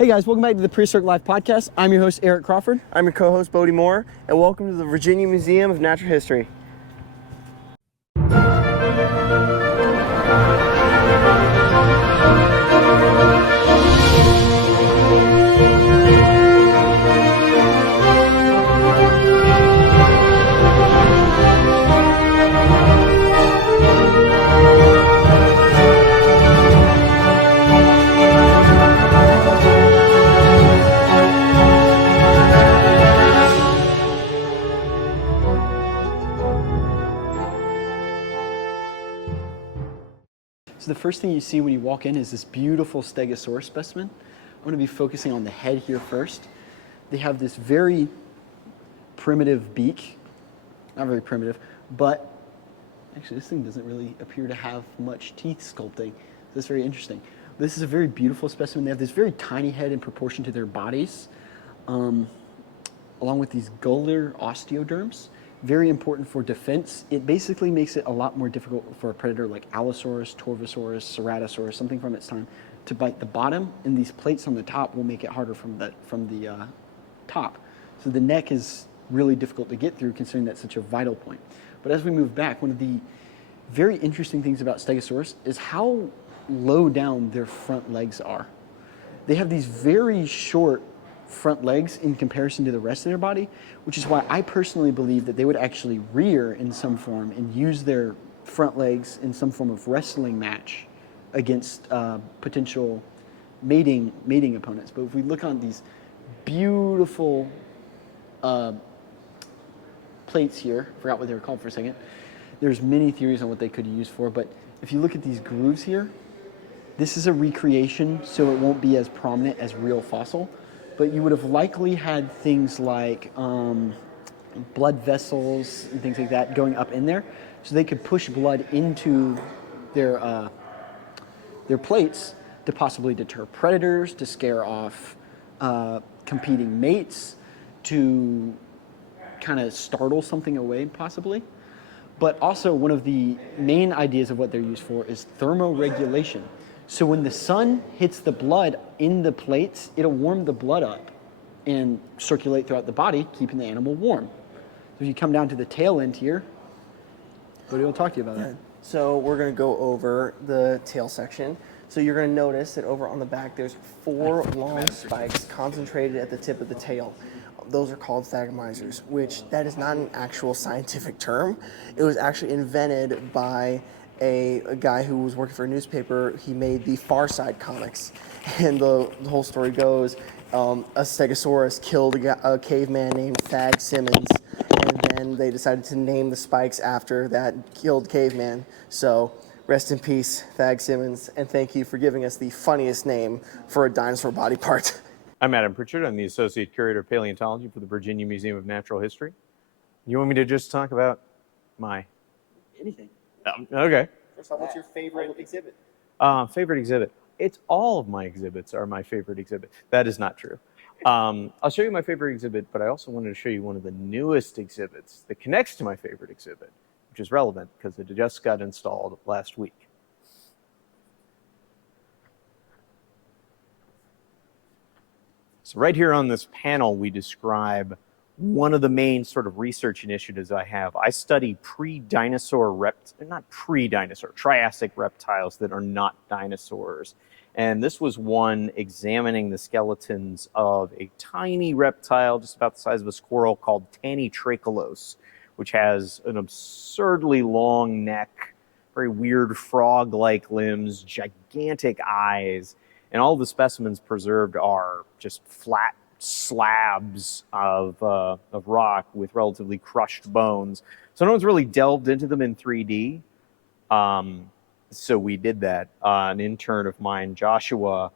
Hey guys, welcome back to the Prehistoric Life Podcast. I'm your host, Eric Crawford. I'm your co-host, Bodie Moore, and welcome to the Virginia Museum of Natural History. So the first thing you see when you walk in is this beautiful Stegosaurus specimen. I'm going to be focusing on the head here first. They have this very primitive beak. Not very primitive, but actually this thing doesn't really appear to have much teeth sculpting. That's very interesting. This is a very beautiful specimen. They have this very tiny head in proportion to their bodies, along with these gular osteoderms. Very important for defense. It basically makes it a lot more difficult for a predator like Allosaurus, Torvosaurus, Ceratosaurus, something from its time, to bite the bottom, and these plates on the top will make it harder from the top. So the neck is really difficult to get through, considering that's such a vital point. But as we move back, one of the very interesting things about Stegosaurus is how low down their front legs are. They have these very short front legs in comparison to the rest of their body, which is why I personally believe that they would actually rear in some form and use their front legs in some form of wrestling match against potential mating opponents. But if we look on these beautiful plates here, forgot what they were called for a second, there's many theories on what they could use for, but if you look at these grooves here, this is a recreation, so it won't be as prominent as real fossil. But you would have likely had things like blood vessels and things like that going up in there, so they could push blood into their plates to possibly deter predators, to scare off competing mates, to kind of startle something away possibly. But also one of the main ideas of what they're used for is thermoregulation. So when the sun hits the blood in the plates, it'll warm the blood up and circulate throughout the body, keeping the animal warm. So if you come down to the tail end here, Bodie will talk to you about that. So we're going to go over the tail section. So you're going to notice that over on the back there's 4 long spikes concentrated at the tip of the tail. Those are called thagomizers, which that is not an actual scientific term. It was actually invented by a guy who was working for a newspaper. He made the Far Side comics, and the whole story goes, a Stegosaurus killed a caveman named Thag Simmons, and then they decided to name the spikes after that killed caveman. So rest in peace, Thag Simmons, and thank you for giving us the funniest name for a dinosaur body part. I'm Adam Pritchard. I'm the Associate Curator of Paleontology for the Virginia Museum of Natural History. You want me to just talk about my... Anything. Okay. First off, what's your favorite exhibit? Favorite exhibit. It's all of my exhibits are my favorite exhibit. That is not true. I'll show you my favorite exhibit, but I also wanted to show you one of the newest exhibits that connects to my favorite exhibit, which is relevant because it just got installed last week. So right here on this panel, we describe one of the main sort of research initiatives I have. I study Triassic reptiles that are not dinosaurs. And this was one examining the skeletons of a tiny reptile, just about the size of a squirrel, called Tannytrachelos, which has an absurdly long neck, very weird frog-like limbs, gigantic eyes, and all the specimens preserved are just flat slabs of rock with relatively crushed bones. So no one's really delved into them in 3D. So we did that. An intern of mine, Joshua,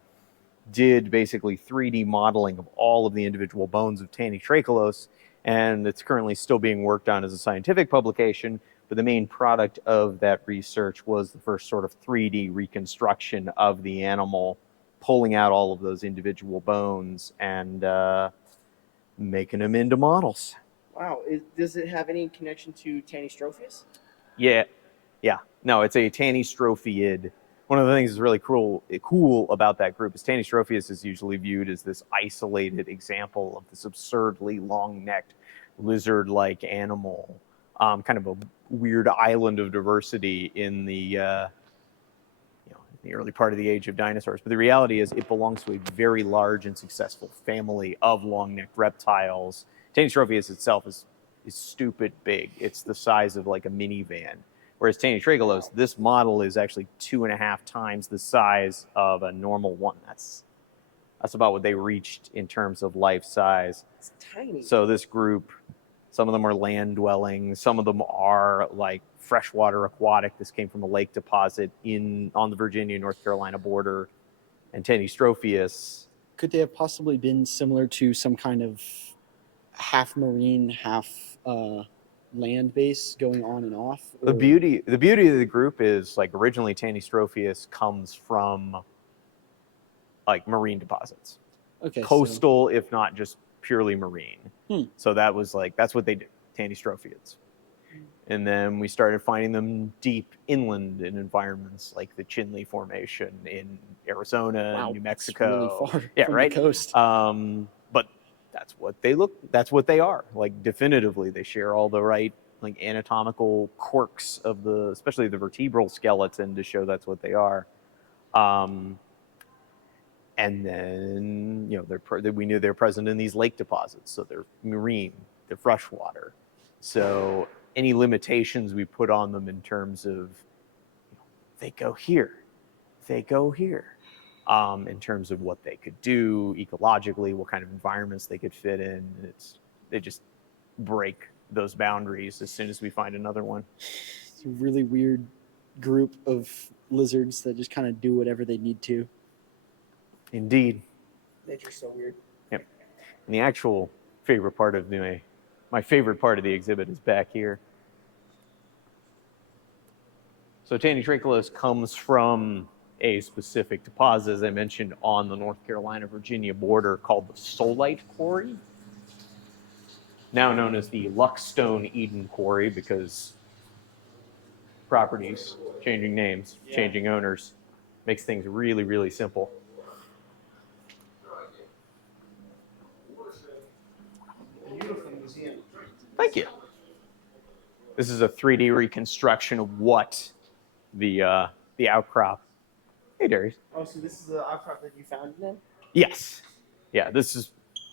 did basically 3D modeling of all of the individual bones of Tannytrachelos, and it's currently still being worked on as a scientific publication, but the main product of that research was the first sort of 3D reconstruction of the animal, pulling out all of those individual bones and making them into models. Wow, does it have any connection to Tannystropheus? Yeah. No, it's a Tannystropheid one of the things that's really cool about that group is Tanystropheus is usually viewed as this isolated example of this absurdly long-necked lizard-like animal, kind of a weird island of diversity in the early part of the age of dinosaurs. But the reality is it belongs to a very large and successful family of long-necked reptiles. Tanystropheus itself is stupid big. It's the size of like a minivan. Whereas Tanystropheus, this model is actually 2.5 times the size of a normal one. That's about what they reached in terms of life size. It's tiny. So this group, some of them are land dwelling, some of them are like freshwater aquatic. This came from a lake deposit on the Virginia-North Carolina border. And Tanystropheus, Could they have possibly been similar to some kind of half marine, half land base going on and off? the beauty of the group is like originally Tanystropheus comes from like marine deposits. Okay, Coastal, if not just purely marine. So that was that's what they did, Tanystrophiids. And then we started finding them deep inland in environments like the Chinle Formation in Arizona, Wow, New that's Mexico. really far Yeah, from right. the coast. But that's what they look. That's what they are. Like definitively, they share all the right like anatomical quirks of especially the vertebral skeleton to show that's what they are. And then we knew they're present in these lake deposits, so they're marine, they're freshwater. So any limitations we put on them in terms of they go here, in terms of what they could do ecologically, what kind of environments they could fit in, they just break those boundaries as soon as we find another one. It's a really weird group of lizards that just kind of do whatever they need to. Indeed. Nature's so weird. Yep. And the actual favorite part of my favorite part of the exhibit is back here. So Tanystropheus comes from a specific deposit, as I mentioned, on the North Carolina-Virginia border called the Solite Quarry, now known as the Luckstone Eden Quarry because properties, changing names, changing owners, makes things really, really simple. Beautiful museum. Thank you. This is a 3D reconstruction of what the outcrop. Hey, Darius. Oh, so this is the outcrop that you found in? Yes. Yeah,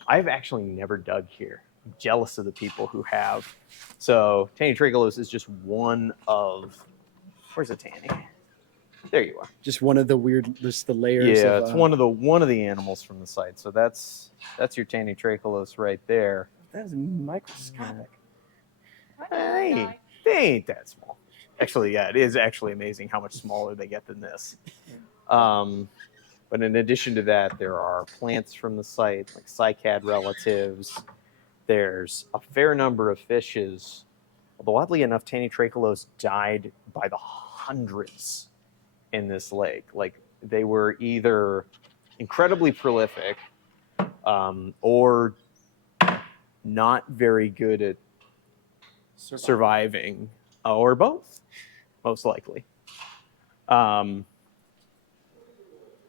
I've actually never dug here. I'm jealous of the people who have. So Tanystropheus is just one of, where's the Tanny? There you are. Just one of the just the layers. Yeah, of, it's one of the animals from the site. So that's your Tanystropheus right there. That is microscopic. They ain't that small. Actually, yeah, it is actually amazing how much smaller they get than this. But in addition to that, there are plants from the site, like cycad relatives. There's a fair number of fishes. Although oddly enough, Tanystropheus died by the hundreds in this lake. Like they were either incredibly prolific or not very good at surviving, or both, most likely.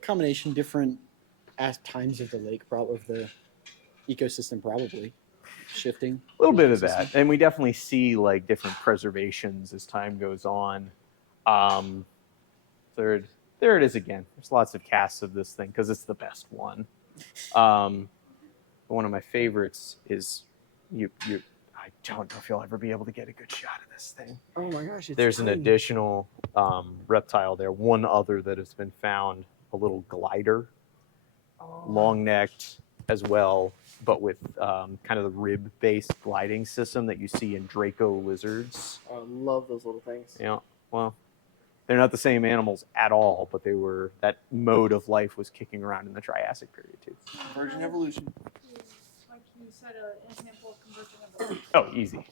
combination, different times of the lake, probably of the ecosystem, probably shifting. A little bit of that, and we definitely see like different preservations as time goes on. There it is again. There's lots of casts of this thing because it's the best one. One of my favorites is you. I don't know if you'll ever be able to get a good shot of this thing. Oh my gosh! There's an additional reptile there, one other that has been found, a little glider, long-necked as well, but with kind of the rib-based gliding system that you see in Draco lizards. I love those little things. Yeah, well, they're not the same animals at all, but that mode of life was kicking around in the Triassic period too. Virgin evolution. Like you said, an example of conversion of the Oh, easy.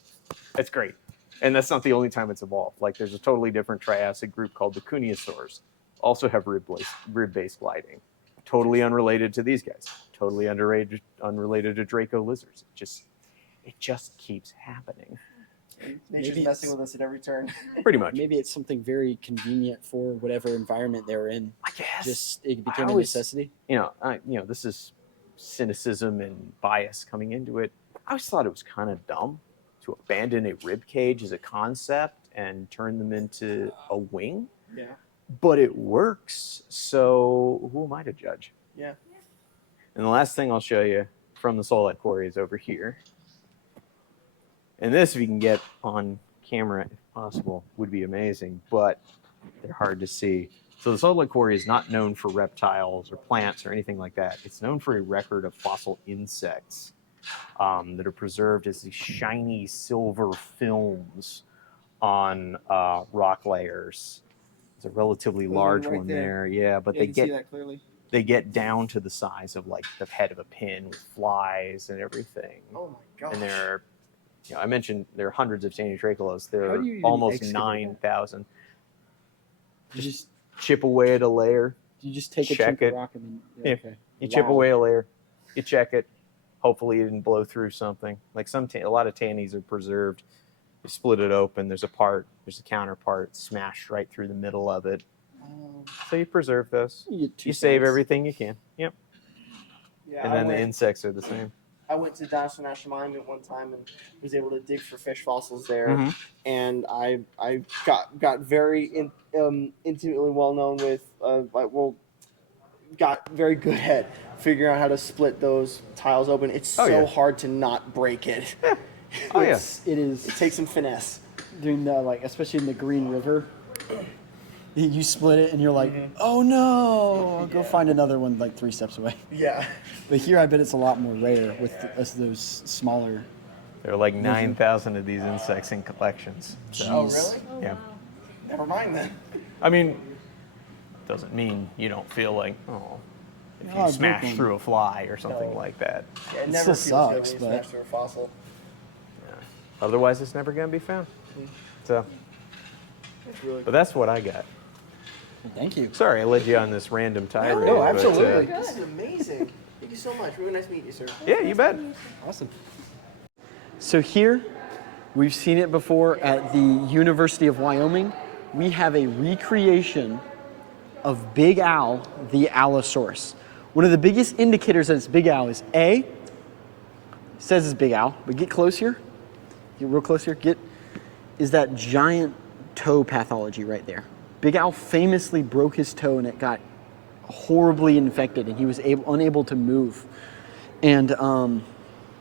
That's great. And that's not the only time it's evolved. Like there's a totally different Triassic group called the Dinosaurs, also have rib-based gliding. Totally unrelated to these guys. Totally unrelated to Draco lizards. It just keeps happening. Nature's Maybe messing it's- with us at every turn. Pretty much. Maybe it's something very convenient for whatever environment they're in. I guess. Just it became I a always- necessity. This is cynicism and bias coming into it. I always thought it was kind of dumb to abandon a rib cage as a concept and turn them into a wing, Yeah. but it works. So who am I to judge? Yeah. And the last thing I'll show you from the Solite Quarry is over here. And this, if you can get on camera, if possible, would be amazing, but they're hard to see. So the Solite Quarry is not known for reptiles or plants or anything like that. It's known for a record of fossil insects that are preserved as these shiny silver films on rock layers. It's a relatively large right one there. there, yeah, but Yeah, they you can see get that clearly. they get down to the size of like the head of a pin with flies and everything. Oh my gosh. And I mentioned there are hundreds of Tanitracholas. There How are do you even almost excavate 9,000. You just Chip away at a layer. take a check chunk it. of rock and then Yeah. okay. You chip Wow. away a layer. You check it. Hopefully, it didn't blow through something. Like a lot of tannies are preserved. You split it open. There's a counterpart smashed right through the middle of it. So you preserve those. You get 2 You save cents. everything you can. Yep. Yeah, And then the insects are the same. I went to Dinosaur National Monument one time and was able to dig for fish fossils there, Mhm. and I got very intimately well known with got very good at figuring out how to split those tiles open. It's Oh, so yeah. hard to not break it. Oh, yeah. It is It takes some finesse. doing the especially in the Green River. You split it and you're like, oh no! I'll go find another one 3 steps away. Yeah. But here, I bet it's a lot more rare with those smaller. There are like 9,000 of these insects in collections. So, Oh Jeez. really? Oh, Yeah. wow. Never mind then. I mean, doesn't mean you don't feel like, if Oh, you I'd smash break one. through a fly or something No. like that. Yeah, it It never still feels sucks, good when you but- smash through a fossil. Otherwise, it's never going to be found. So, It's really but that's what I got. Thank you. Sorry, I led you on this random tirade. No, but, absolutely. This is amazing. Thank you so much. Really nice meeting you, sir. yeah, you bet. Awesome. So here, we've seen it before at the University of Wyoming. We have a recreation of Big Al, the Allosaurus. One of the biggest indicators that it's Big Al is A, says it's Big Al, but get close here. Get real close here. Is that giant toe pathology right there. Big Al famously broke his toe and it got horribly infected and he was unable to move. And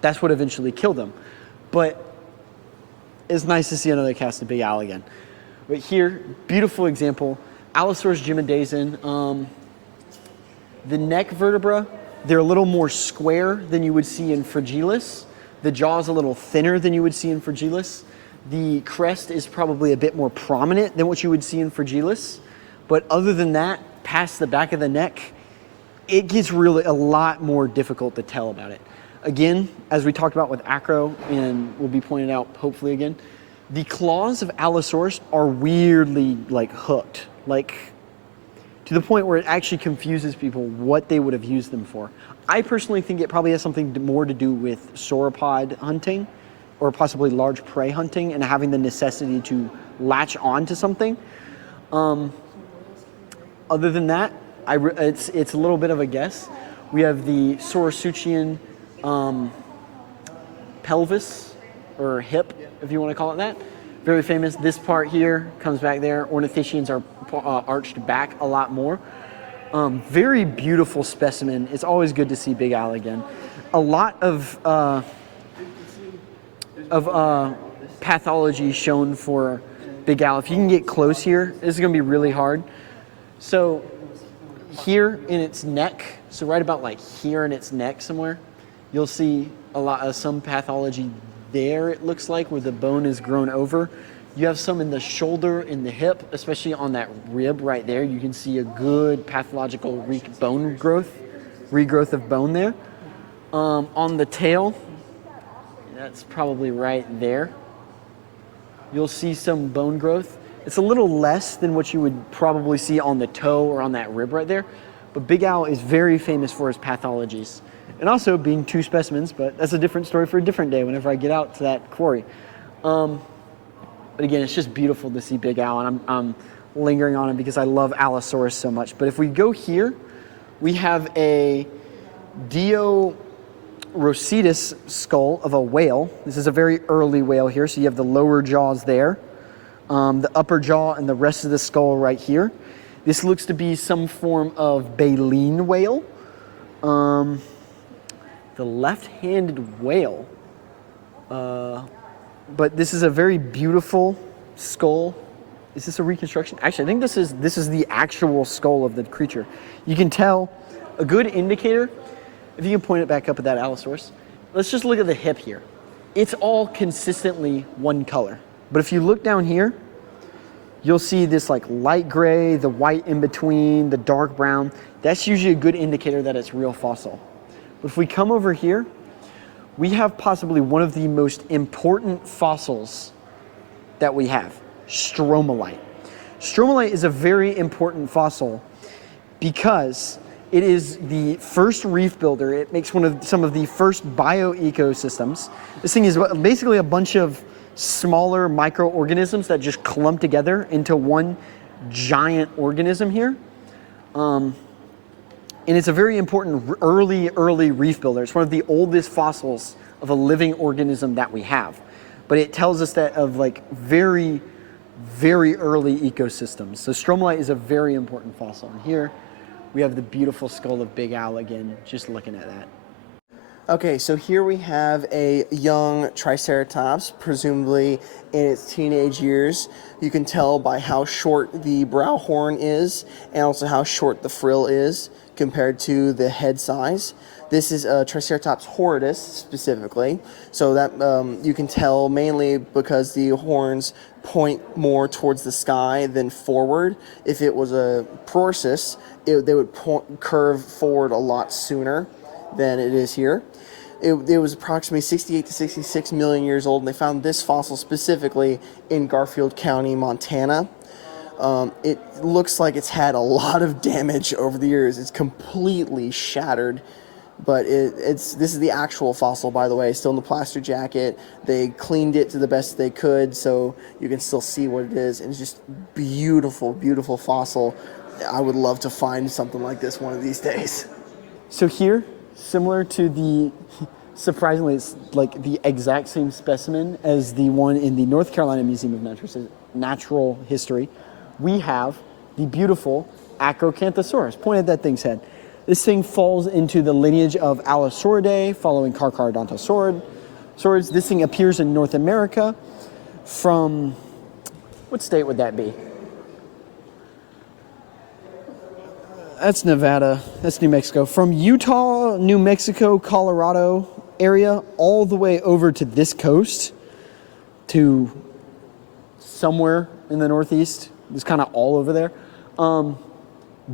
that's what eventually killed him. But it's nice to see another cast of Big Al again. But here, beautiful example, Allosaurus gymnodazin. The neck vertebra, they're a little more square than you would see in Fragilis. The jaw is a little thinner than you would see in Fragilis. The crest is probably a bit more prominent than what you would see in Fragilis. But other than that, past the back of the neck, it gets really a lot more difficult to tell about it. Again, as we talked about with acro, and will be pointed out hopefully again, the claws of Allosaurus are weirdly hooked, to the point where it actually confuses people what they would have used them for. I personally think it probably has something more to do with sauropod hunting or possibly large prey hunting and having the necessity to latch on to something. Other than that, it's a little bit of a guess. We have the Saurosuchian pelvis or hip, if you want to call it that. Very famous. This part here comes back there. Ornithischians are arched back a lot more. Very beautiful specimen. It's always good to see Big Al again. A lot of pathology shown for Big Al. If you can get close here, this is going to be really hard. So here in its neck, so right about here in its neck somewhere, you'll see a lot of some pathology there, it looks like, where the bone is grown over. You have some in the shoulder, in the hip, especially on that rib right there. You can see a good pathological regrowth of bone there. On the tail, that's probably right there. You'll see some bone growth. It's a little less than what you would probably see on the toe or on that rib right there. But Big Al is very famous for his pathologies. And also being 2 specimens, but that's a different story for a different day whenever I get out to that quarry. But again, it's just beautiful to see Big Al, and I'm lingering on him because I love Allosaurus so much. But if we go here, we have a Diorositis skull of a whale. This is a very early whale here, so you have the lower jaws there, the upper jaw, and the rest of the skull right here. This looks to be some form of baleen whale. The left-handed whale. But this is a very beautiful skull. Is this a reconstruction? Actually, I think this is the actual skull of the creature. You can tell a good indicator, if you can point it back up at that Allosaurus. Let's just look at the hip here. It's all consistently one color. But if you look down here, you'll see this like light gray, the white in between, the dark brown. That's usually a good indicator that it's real fossil. But if we come over here, we have possibly one of the most important fossils that we have, stromalite. Stromalite is a very important fossil because it is the first reef builder. It makes some of the first bioecosystems. This thing is basically a bunch of smaller microorganisms that just clump together into one giant organism here. And it's a very important early reef builder. It's one of the oldest fossils of a living organism that we have. But it tells us that of like very, very early ecosystems. So stromalite is a very important fossil. And here we have the beautiful skull of Big Al again, just looking at that. Okay, so here we have a young Triceratops, presumably in its teenage years. You can tell by how short the brow horn is and also how short the frill is compared to the head size. This is a Triceratops horridus specifically, so that you can tell mainly because the horns point more towards the sky than forward. If it was a Prorsus, they would curve forward a lot sooner than it is here. It was approximately 68 to 66 million years old, and they found this fossil specifically in Garfield County, Montana. It looks like it's had a lot of damage over the years. It's completely shattered, but this is the actual fossil, by the way, still in the plaster jacket. They cleaned it to the best they could, so you can still see what it is. And it's just beautiful, beautiful fossil. I would love to find something like this one of these days. So here, similar to the, surprisingly, it's like the exact same specimen as the one in the North Carolina Museum of Natural History. We have the beautiful Acrocanthosaurus. Point at that thing's head. This thing falls into the lineage of Allosauridae, following Carcharodontosaurids. This thing appears in North America from, what state would that be? That's Nevada, that's New Mexico. From Utah, New Mexico, Colorado area, all the way over to this coast, to somewhere in the Northeast. It's kind of all over there.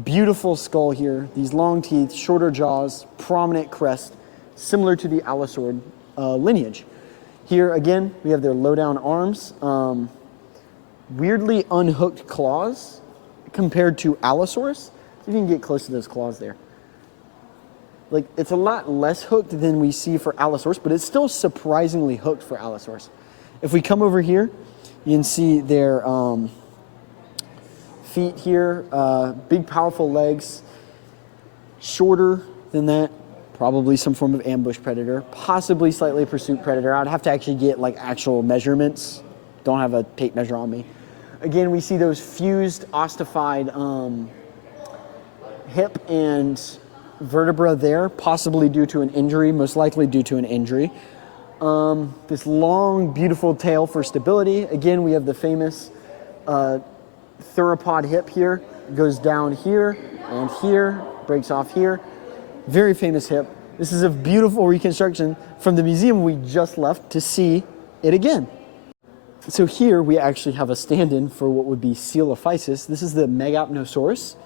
Beautiful skull here, these long teeth, shorter jaws, prominent crest, similar to the Allosaurid lineage. Here again, we have their low-down arms, weirdly unhooked claws compared to Allosaurus. You can get close to those claws there. Like, it's a lot less hooked than we see for Allosaurus, but it's still surprisingly hooked for Allosaurus. If we come over here, you can see their feet here, big powerful legs, shorter than that, probably some form of ambush predator, possibly slightly pursuit predator. I'd have to actually get like actual measurements. Don't have a tape measure on me. Again, we see those fused ossified hip and vertebra there, possibly due to an injury, most likely due to an injury. This long, beautiful tail for stability. Again, we have the famous theropod hip here. It goes down here and here, breaks off here. Very famous hip. This is a beautiful reconstruction from the museum we just left to see it again. So here we actually have a stand-in for what would be Coelophysis. This is the Megapnosaurus.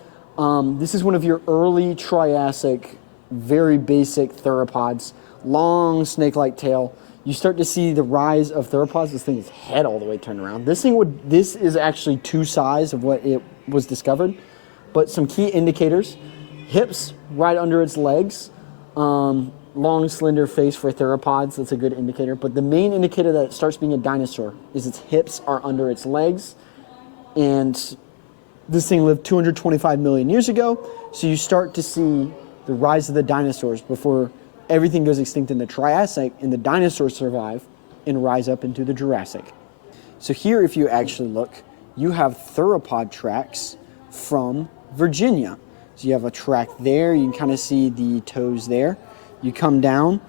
This is one of your early Triassic, very basic theropods, long snake-like tail. You start to see the rise of theropods. This thing's head all the way turned around. This is actually two size of what it was discovered, but some key indicators: hips right under its legs, long, slender face for theropods. That's a good indicator. But the main indicator that it starts being a dinosaur is its hips are under its legs. And this thing lived 225 million years ago. So you start to see the rise of the dinosaurs before everything goes extinct in the Triassic, and the dinosaurs survive and rise up into the Jurassic. So here, if you actually look, you have theropod tracks from Virginia. So you have a track there. You can kind of see the toes there. You come down.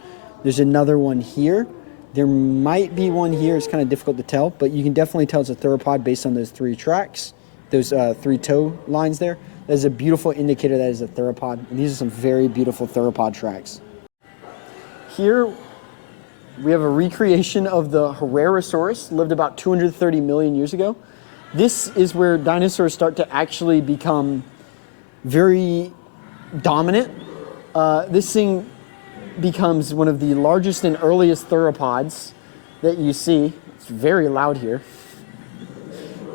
There's another one here. There might be one here. It's kind of difficult to tell, but you can definitely tell it's a theropod based on those 3 tracks, those 3 toe lines there. That is a beautiful indicator that is a theropod. And these are some very beautiful theropod tracks. Here, we have a recreation of the Herrerasaurus, lived about 230 million years ago. This is where dinosaurs start to actually become very dominant. This thing becomes one of the largest and earliest theropods that you see. It's very loud here.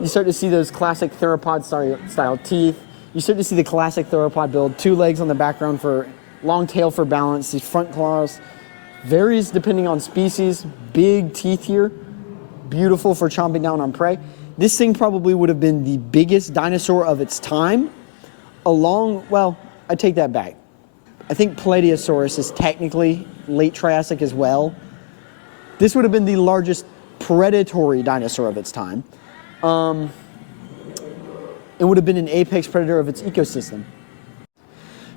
You start to see those classic theropod style teeth. You start to see the classic theropod build, 2 legs on the background for long tail for balance, these front claws. Varies depending on species, big teeth here, beautiful for chomping down on prey. This thing probably would have been the biggest dinosaur of its time, well, I take that back. I think Paleosaurus is technically late Triassic as well. This would have been the largest predatory dinosaur of its time. It would have been an apex predator of its ecosystem.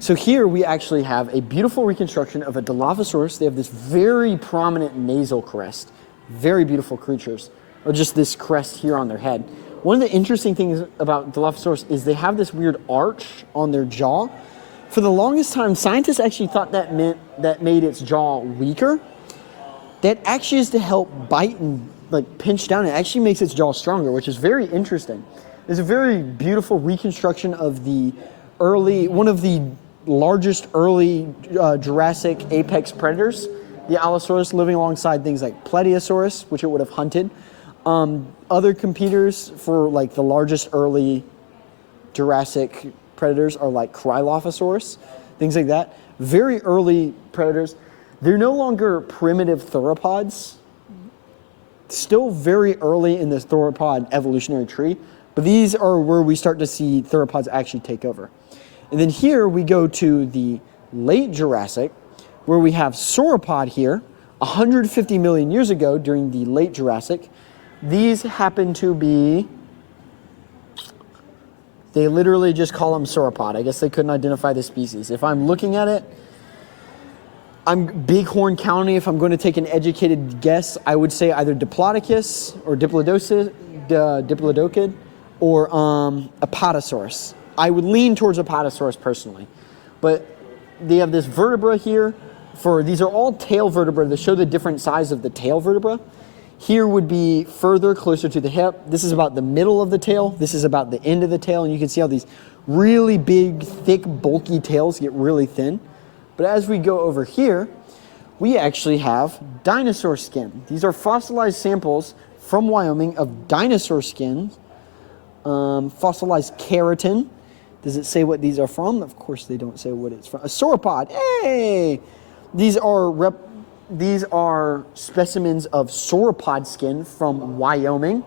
So here we actually have a beautiful reconstruction of a Dilophosaurus. They have this very prominent nasal crest. Very beautiful creatures. Or just this crest here on their head. One of the interesting things about Dilophosaurus is they have this weird arch on their jaw. For the longest time, scientists actually thought that made its jaw weaker. That actually is to help bite and pinch down. It actually makes its jaw stronger, which is very interesting. There's a very beautiful reconstruction of one of the largest early Jurassic apex predators, the Allosaurus, living alongside things like Plesiosaurus, which it would have hunted. Other competitors for the largest early Jurassic predators are like Cryolophosaurus, things like that. Very early predators. They're no longer primitive theropods. Still very early in this theropod evolutionary tree, but these are where we start to see theropods actually take over. And then here we go to the late Jurassic, where we have sauropod here, 150 million years ago during the late Jurassic. These happen to be, they literally just call them sauropod. I guess they couldn't identify the species. If I'm looking at it, I'm Bighorn County. If I'm going to take an educated guess, I would say either Diplodocus or Diplodocid or Apatosaurus. I would lean towards Apatosaurus personally. But they have this vertebra here. These are all tail vertebrae that show the different size of the tail vertebra. Here would be further closer to the hip. This is about the middle of the tail. This is about the end of the tail. And you can see how these really big, thick, bulky tails get really thin. But as we go over here, we actually have dinosaur skin. These are fossilized samples from Wyoming of dinosaur skins. Fossilized keratin. Does it say what these are from? Of course they don't say what it's from. A sauropod. Hey! These are specimens of sauropod skin from Wyoming.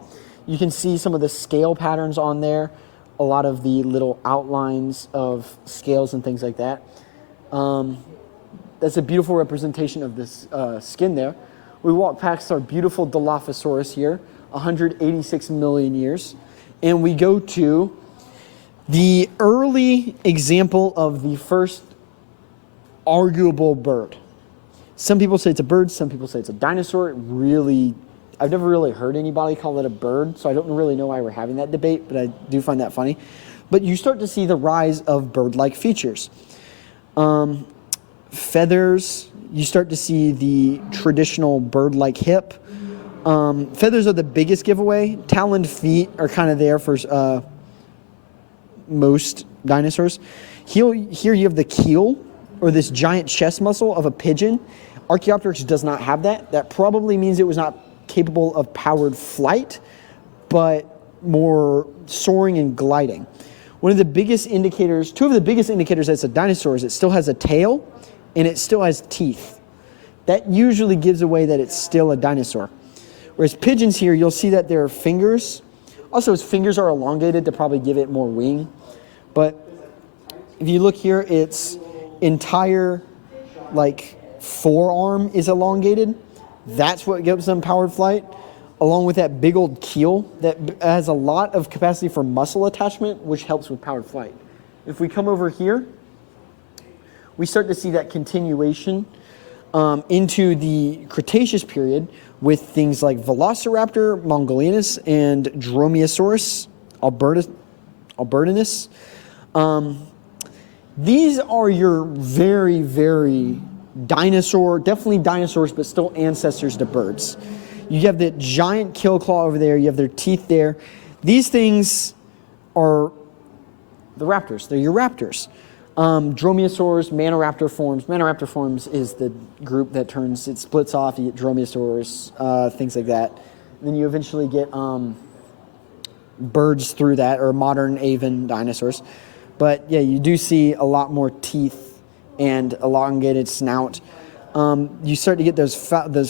You can see some of the scale patterns on there. A lot of the little outlines of scales and things like that. That's a beautiful representation of this skin there. We walk past our beautiful Dilophosaurus here, 186 million years. And we go to the early example of the first arguable bird. Some people say it's a bird, some people say it's a dinosaur. I've never really heard anybody call it a bird, so I don't really know why we're having that debate, but I do find that funny. But you start to see the rise of bird-like features. Feathers, you start to see the traditional bird-like hip. Feathers are the biggest giveaway. Taloned feet are kind of there for most dinosaurs. Here you have the keel, or this giant chest muscle of a pigeon. Archaeopteryx does not have that. That probably means it was not capable of powered flight, but more soaring and gliding. One of the biggest indicators, two of the biggest indicators that it's a dinosaur is it still has a tail and it still has teeth. That usually gives away that it's still a dinosaur. Whereas pigeons here, you'll see that their fingers, also his fingers are elongated to probably give it more wing. But if you look here, its entire forearm is elongated. That's what gives them powered flight, along with that big old keel that has a lot of capacity for muscle attachment, which helps with powered flight. If we come over here, we start to see that continuation into the Cretaceous period with things like Velociraptor, Mongolianus, and Dromaeosaurus albertinus. These are your very, very definitely dinosaurs, but still ancestors to birds. You have the giant kill claw over there. You have their teeth there. These things are the raptors. They're your raptors. Dromaeosaurs, Maniraptor forms. Maniraptor forms is the group that it splits off. You get Dromaeosaurs, things like that. And then you eventually get birds through that, or modern avian dinosaurs. But yeah, you do see a lot more teeth and elongated snout. You start to get those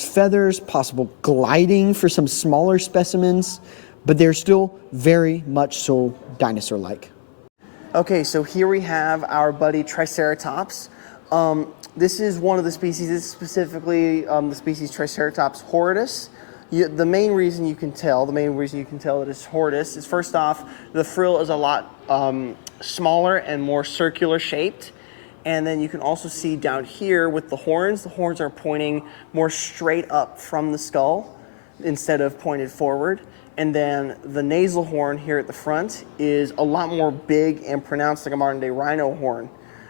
feathers, possible gliding for some smaller specimens, but they're still very much so dinosaur-like. Okay, so here we have our buddy Triceratops. This is one of the species. This is specifically the species Triceratops horridus. The main reason you can tell that it's horridus is, first off, the frill is a lot smaller and more circular shaped. And then you can also see down here with the horns are pointing more straight up from the skull instead of pointed forward. And then the nasal horn here at the front is a lot more big and pronounced, like a modern day rhino horn.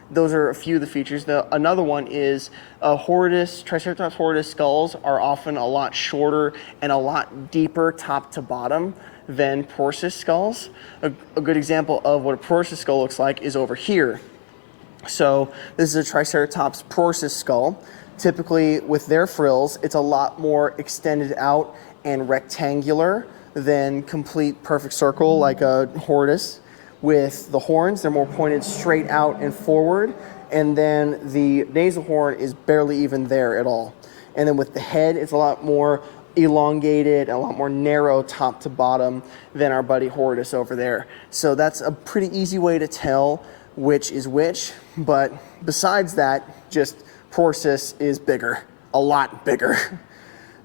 Those are a few of the features. Another one is Triceratops horridus skulls are often a lot shorter and a lot deeper top to bottom than Porsus skulls. A good example of what a Porsus skull looks like is over here. So this is a Triceratops Porsus skull. Typically with their frills, it's a lot more extended out and rectangular than complete perfect circle like a horridus. With the horns, they're more pointed straight out and forward, and then the nasal horn is barely even there at all. And then with the head, it's a lot more elongated, a lot more narrow top to bottom than our buddy horridus over there. So that's a pretty easy way to tell which is which, but besides that, just Porsus is bigger, a lot bigger.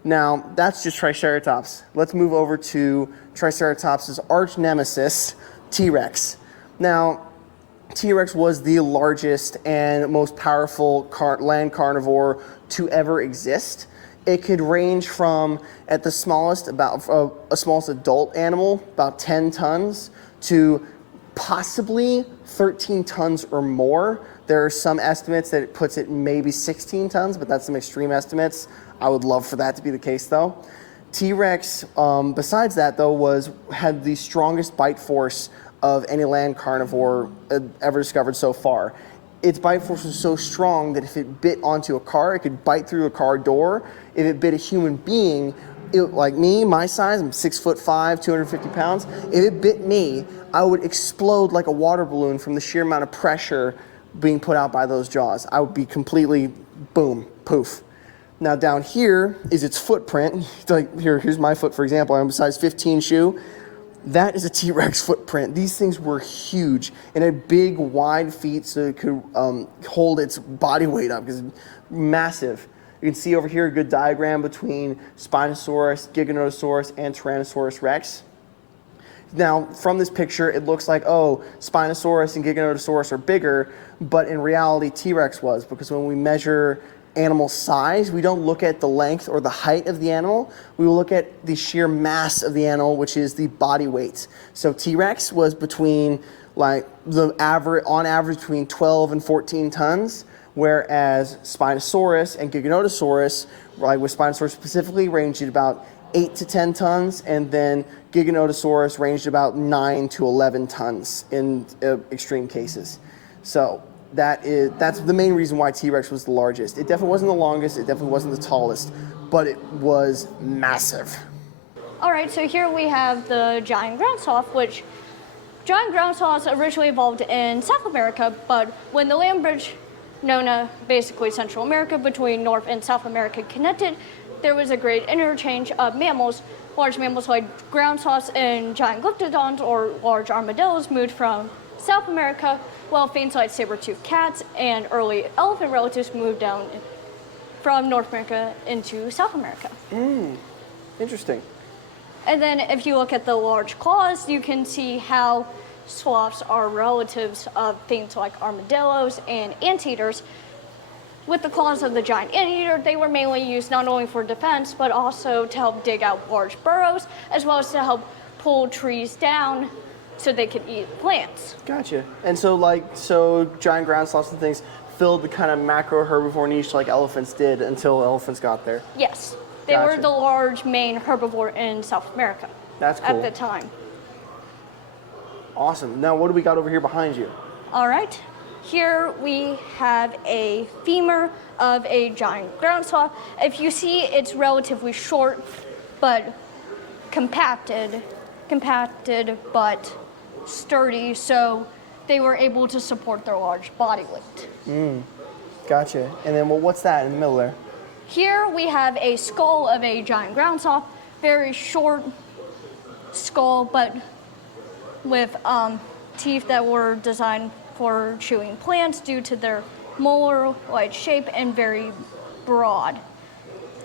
Now, that's just Triceratops. Let's move over to Triceratops' arch nemesis, T-Rex. Now, T-Rex was the largest and most powerful land carnivore to ever exist. It could range from, at the smallest, about a smallest adult animal, about 10 tons, to possibly 13 tons or more. There are some estimates that it puts it maybe 16 tons, but that's some extreme estimates. I would love for that to be the case, though. T-Rex, besides that, though, had the strongest bite force of any land carnivore ever discovered so far. Its bite force was so strong that if it bit onto a car, it could bite through a car door. If it bit a human being, like me, my size, I'm 6'5", 250 pounds. If it bit me, I would explode like a water balloon from the sheer amount of pressure being put out by those jaws. I would be completely, boom, poof. Now down here is its footprint. Like here's my foot, for example. I'm a size 15 shoe. That is a T-Rex footprint. These things were huge and had big, wide feet so it could hold its body weight up, because it's massive. You can see over here a good diagram between Spinosaurus, Giganotosaurus, and Tyrannosaurus Rex. Now, from this picture, it looks like, oh, Spinosaurus and Giganotosaurus are bigger, but in reality, T-Rex was, because when we measure animal size, we don't look at the length or the height of the animal. We will look at the sheer mass of the animal, which is the body weight. So T-Rex was between, on average, between 12 and 14 tons, whereas Spinosaurus and Giganotosaurus, with Spinosaurus specifically, ranged at about 8 to 10 tons, and then Giganotosaurus ranged about 9 to 11 tons in extreme cases. So that's the main reason why T-Rex was the largest. It definitely wasn't the longest, it definitely wasn't the tallest, but it was massive. All right, so here we have the giant ground sloth, which giant ground sloths originally evolved in South America, but when the land bridge known as basically Central America, between North and South America connected, there was a great interchange of mammals. Large mammals like ground sloths and giant glyptodons or large armadillos moved from South America, while things like saber-toothed cats and early elephant relatives moved down from North America into South America. Interesting. And then if you look at the large claws, you can see how sloths are relatives of things like armadillos and anteaters. With the claws of the giant anteater, they were mainly used not only for defense, but also to help dig out large burrows, as well as to help pull trees down so they could eat plants. Gotcha. And so giant ground sloths and things filled the kind of macro herbivore niche like elephants did until elephants got there. Yes, they were Gotcha. the large main herbivore in South America. That's cool. At the time. Awesome. Now, what do we got over here behind you? All right. Here we have a femur of a giant ground sloth. If you see, it's relatively short, but compacted but sturdy, so they were able to support their large body weight. Gotcha. And then, what's that in the middle there? Here we have a skull of a giant ground sloth, very short skull, but with teeth that were designed for chewing plants due to their molar-like shape and very broad.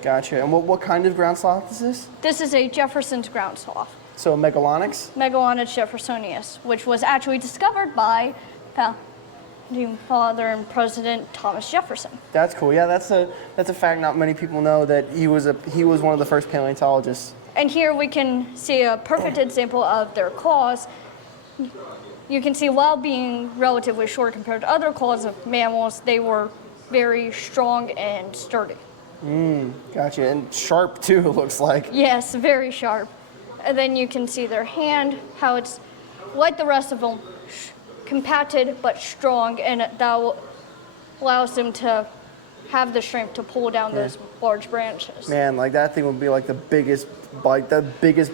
Gotcha. And what kind of ground sloth is this? This is a Jefferson's ground sloth, So Megalonyx? Megalonyx jeffersonius, which was actually discovered by founding father and President Thomas Jefferson. That's cool. Yeah, that's a fact not many people know, that he was one of the first paleontologists. And here we can see a perfect example of their claws. You can see while being relatively short compared to other claws of mammals, they were very strong and sturdy. Gotcha. And sharp too, it looks like. Yes, very sharp. And then you can see their hand, how it's like the rest of them, compacted but strong, and that allows them to have the strength to pull down those large branches. Man, like that thing would be like the biggest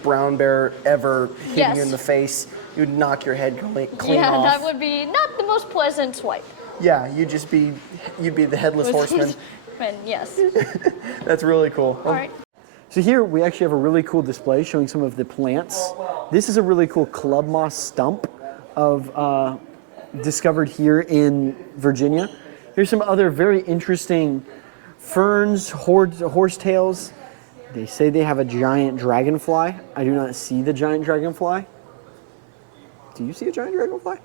brown bear ever hitting Yes. you in the face. You'd knock your head clean Yeah, off. that would be not the most pleasant swipe. Yeah, you'd be the headless horseman. Yes. That's really cool. All right. So here we actually have a really cool display showing some of the plants. This is a really cool club moss stump discovered here in Virginia. Here's some other very interesting ferns, horsetails. They say they have a giant dragonfly. I do not see the giant dragonfly. Do you see a giant dragonfly?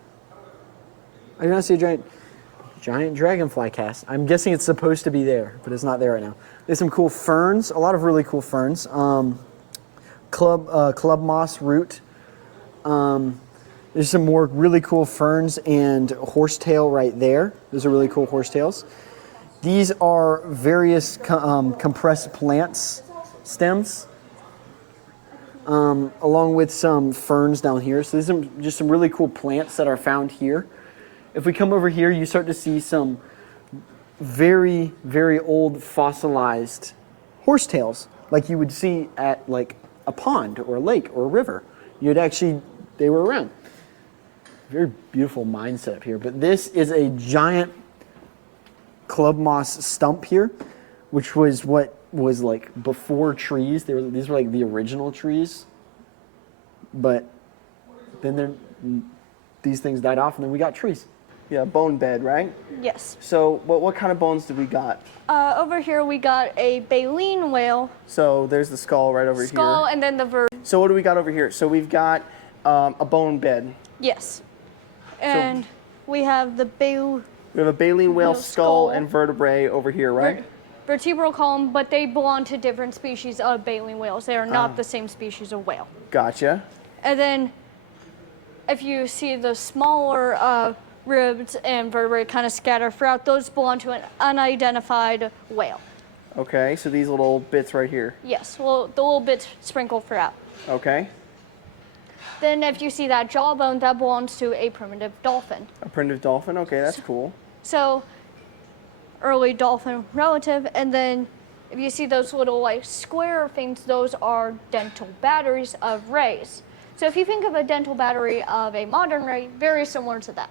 I do not see a giant dragonfly cast. I'm guessing it's supposed to be there, but it's not there right now. There's some cool ferns, a lot of really cool ferns. Club moss root. There's some more really cool ferns and horsetail right there. Those are really cool horsetails. These are various compressed plants, stems, along with some ferns down here. So these are just some really cool plants that are found here. If we come over here, you start to see some very, very old fossilized horsetails, like you would see at like a pond or a lake or a river. They were around. Very beautiful mine setup here. But this is a giant club moss stump here, which was what was like before trees. These were like the original trees. But then these things died off, and then we got trees. Yeah, bone bed, right? Yes. So what kind of bones do we got? Over here we got a baleen whale So there's the skull right over skull, here. and then the So what do we got over here? So we've got a bone bed. yes, and we have the We have a baleen whale Whale skull skull. and vertebrae over here, right? vertebral column, but they belong to different species of baleen whales. They are not the same species of whale. Gotcha. And then if you see the smaller ribs and vertebrae kind of scattered throughout, those belong to an unidentified whale. Okay, so these little bits right here. Yes, well, the little bits sprinkled throughout. Okay. Then if you see that jawbone, that belongs to a primitive dolphin. A primitive dolphin. Okay, that's cool. So early dolphin relative, and then if you see those little like square things, those are dental batteries of rays. So if you think of a dental battery of a modern ray, very similar to that.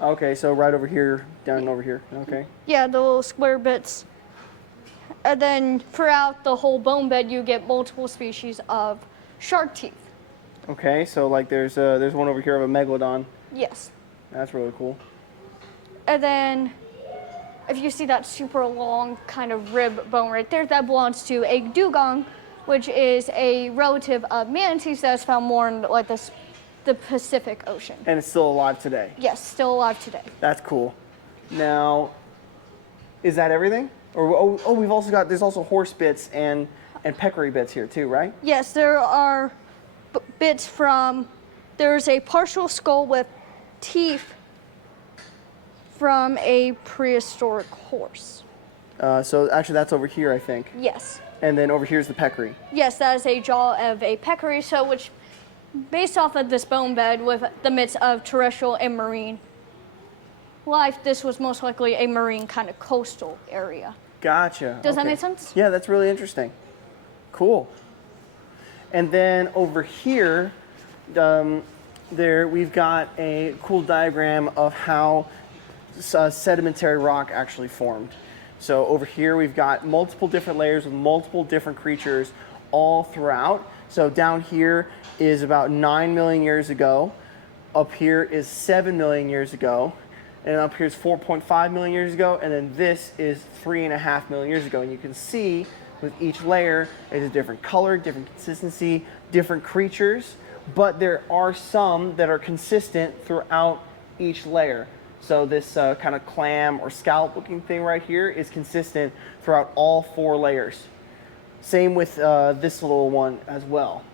Okay, so right over here, down over here. Okay. Yeah, the little square bits. And then throughout the whole bone bed, you get multiple species of shark teeth. Okay, so like there's one over here of a megalodon. Yes. That's really cool. And then if you see that super long kind of rib bone right there, that belongs to a dugong, which is a relative of manatees that's found more in like the Pacific Ocean. And it's still alive today. Yes, still alive today. That's cool. Now, is that everything? Or we've also got there's also horse bits and peccary bits here too, right? Yes, there are bits from, there's a partial skull with teeth from a prehistoric horse. So actually that's over here, I think. Yes. And then over here's the peccary. Yes, that is a jaw of a peccary, so which, based off of this bone bed with the mix of terrestrial and marine life, this was most likely a marine kind of coastal area. Gotcha. Does that Okay. make sense? Yeah, that's really interesting. Cool. And then over here, we've got a cool diagram of how sedimentary rock actually formed. So over here we've got multiple different layers with multiple different creatures all throughout. So down here is about 9 million years ago. Up here is 7 million years ago. And up here is 4.5 million years ago. And then this is 3.5 million years ago. And you can see with each layer, it's a different color, different consistency, different creatures. But there are some that are consistent throughout each layer. So this kind of clam or scallop looking thing right here is consistent throughout all 4 layers. Same with this little one as well.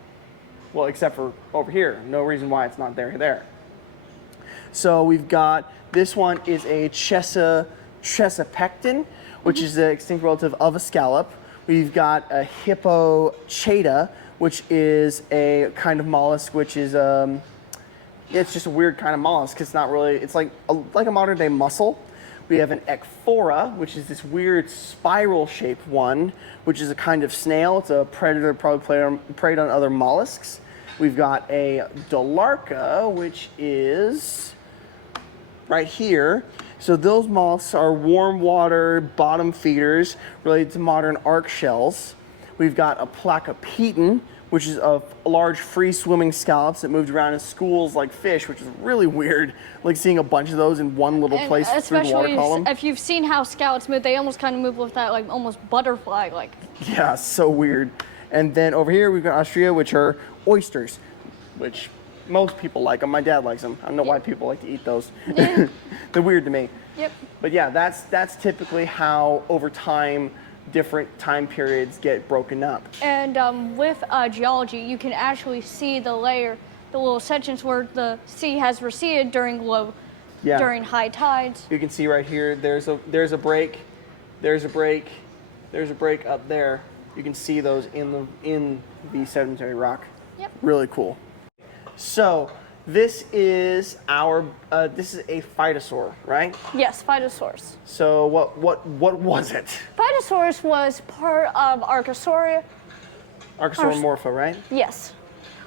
Well, except for over here. No reason why it's not there. So we've got, this one is a Chesapecten, which is the extinct relative of a scallop. We've got a Hippochaeta, which is a kind of mollusk, which is it's just a weird kind of mollusk. It's not really, it's like a modern day mussel. We have an Ecphora, which is this weird spiral shaped one, which is a kind of snail. It's a predator, probably preyed on other mollusks. We've got a Dolarca, which is right here. So those mollusks are warm water bottom feeders related to modern arc shells. We've got a Placopeton, which is a large free swimming scallops that moved around in schools like fish, which is really weird. Like seeing a bunch of those in one little place through the water column. If you've seen how scallops move, they almost kind of move with that like almost butterfly like. Yeah, so weird. And then over here we've got Austria, which are oysters, which most people like them. My dad likes them. I don't know why people like to eat those. Yeah. They're weird to me. Yep. But yeah, that's typically how over time different time periods get broken up. And with geology, you can actually see the little sections where the sea has receded during during high tides. You can see right here, there's a break, there's a break up there. You can see those in the sedimentary rock. Yep. Really cool. So this is this is a phytosaur, right? Yes, Phytosaurs. So what was it? Phytosaurs was part of Archosaurus. Archosauromorpha, right? Yes,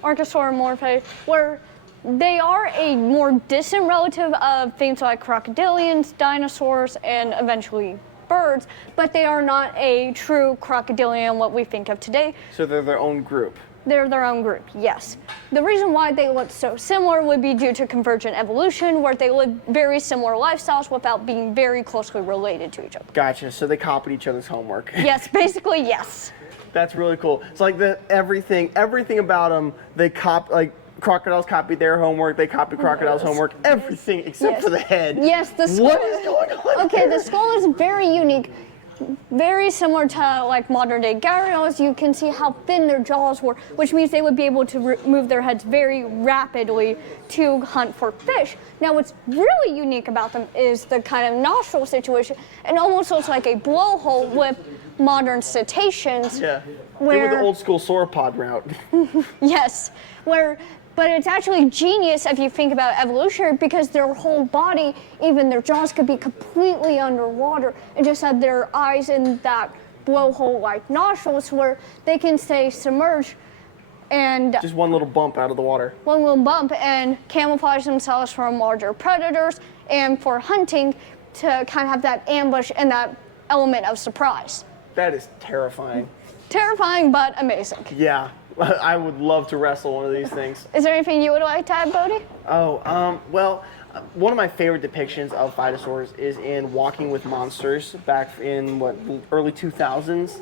Archosauromorphae, where they are a more distant relative of things like crocodilians, dinosaurs, and eventually birds, but they are not a true crocodilian, what we think of today. So they're their own group. They're their own group, yes. The reason why they look so similar would be due to convergent evolution, where they live very similar lifestyles without being very closely related to each other. Gotcha. So they copied each other's homework. Yes, basically, yes. That's really cool. It's like everything about them, they like crocodiles copied their homework, they copied crocodiles' homework, everything except for the head. Yes, the skull. What is going on Okay, here? the skull is very unique. Very similar to like modern day gharials. You can see how thin their jaws were, which means they would be able to move their heads very rapidly to hunt for fish. Now what's really unique about them is the kind of nostril situation. It almost looks like a blowhole with modern cetaceans. Yeah. They Where, went the old school sauropod route. yes, but it's actually genius if you think about evolution, because their whole body, even their jaws, could be completely underwater and just have their eyes in that blowhole like nostrils where they can stay submerged and Just one little bump out of the water. one little bump, and camouflage themselves from larger predators and for hunting to kind of have that ambush and that element of surprise. That is terrifying. Terrifying, but amazing. Yeah, I would love to wrestle one of these things. Is there anything you would like to add, Bodie? Well, one of my favorite depictions of phytosaurs is in Walking with Monsters back in, early 2000s.